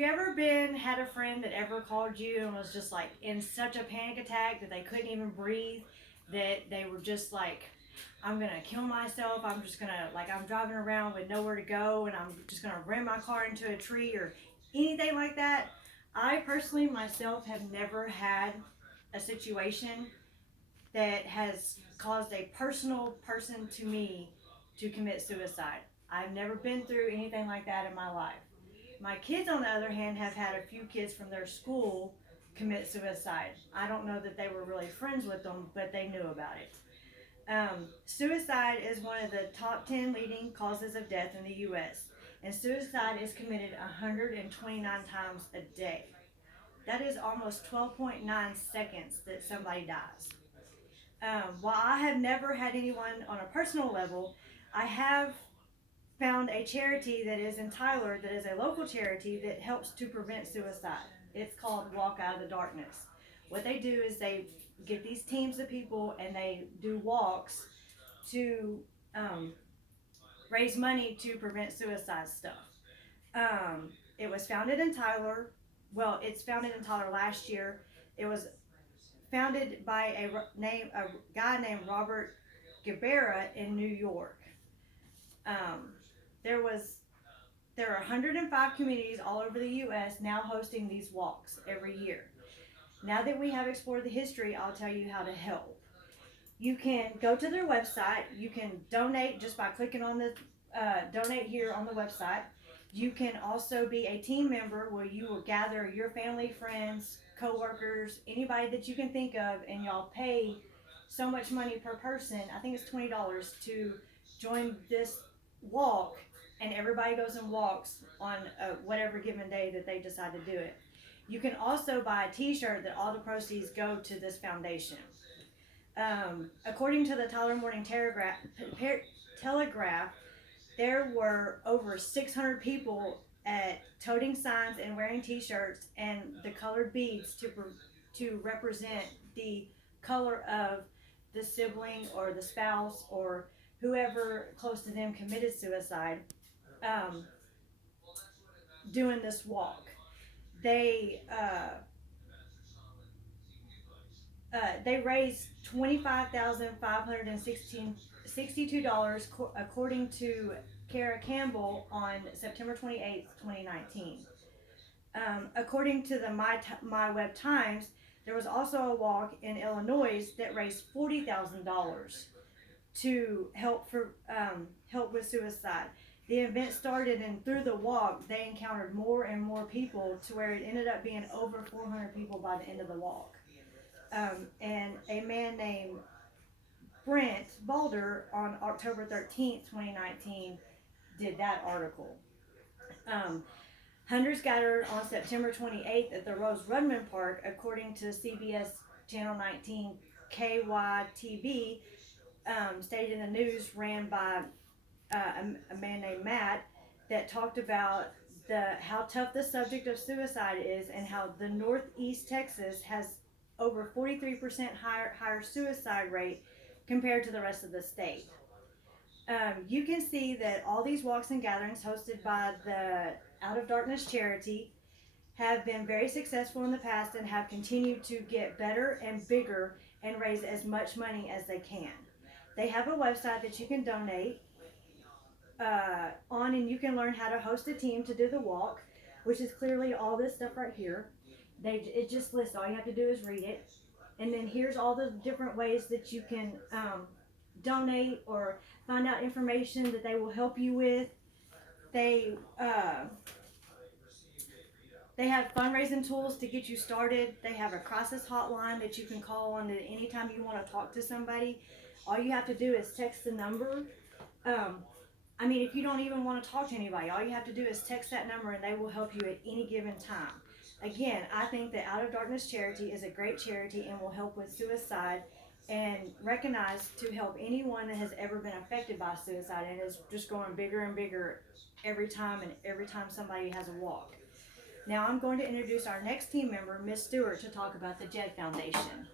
you ever had a friend that ever called you and was just like in such a panic attack that they couldn't even breathe, that they were just like, I'm gonna kill myself, I'm just gonna, like, I'm driving around with nowhere to go and I'm just gonna ram my car into a tree or anything like that? I personally myself have never had a situation that has caused a personal person to me to commit suicide. I've never been through anything like that in my life. My kids, on the other hand, have had a few kids from their school commit suicide. I don't know that they were really friends with them, but they knew about it. Suicide is one of the top 10 leading causes of death in the U.S., and suicide is committed 129 times a day. That is almost 12.9 seconds that somebody dies. While I have never had anyone on a personal level, I have found a charity that is in Tyler, that is a local charity that helps to prevent suicide. It's called Walk Out of the Darkness. What they do is they get these teams of people and they do walks to raise money to prevent suicide stuff. It was founded in Tyler. Well, it's founded in Tyler last year. It was founded by a guy named Robert Guevara in New York. Um, there was there are 105 communities all over the U.S. now hosting these walks every year. Now that we have explored the history, I'll tell you how to help. You can go to their website. You can donate just by clicking on the donate here on the website. You can also be a team member where you will gather your family, friends, coworkers, anybody that you can think of, and y'all pay so much money per person. I think it's $20 to join this walk, and everybody goes and walks on whatever given day that they decide to do it. You can also buy a T-shirt that all the proceeds go to this foundation. According to the Tyler Morning Telegraph, there were over 600 people at toting signs and wearing T-shirts and the colored beads to represent the color of the sibling or the spouse or whoever close to them committed suicide, doing this walk. They they raised $25,562 according to Kara Campbell on September 28th, 2019. According to the My Web Times, there was also a walk in Illinois that raised $40,000 to help with suicide. The event started, and through the walk, they encountered more and more people to where it ended up being over 400 people by the end of the walk. And a man named Brent Balder on October 13th, 2019, did that article. Hundreds gathered on September 28th at the Rose Rudman Park, according to CBS Channel 19 KYTV, stated in the news ran by a man named Matt, that talked about how tough the subject of suicide is and how the Northeast Texas has over 43% higher suicide rate compared to the rest of the state. You can see that all these walks and gatherings hosted by the Out of Darkness charity have been very successful in the past and have continued to get better and bigger and raise as much money as they can. They have a website that you can donate on, and you can learn how to host a team to do the walk, which is clearly all this stuff right here. It just lists, all you have to do is read it, and then here's all the different ways that you can donate or find out information that they will help you with. They have fundraising tools to get you started. They have a crisis hotline that you can call on anytime you want to talk to somebody. All you have to do is text the number. If you don't even want to talk to anybody, all you have to do is text that number and they will help you at any given time. Again, I think that Out of Darkness charity is a great charity and will help with suicide and recognize to help anyone that has ever been affected by suicide, and is just going bigger and bigger every time somebody has a walk. Now I'm going to introduce our next team member, Miss Stewart, to talk about the Jed Foundation.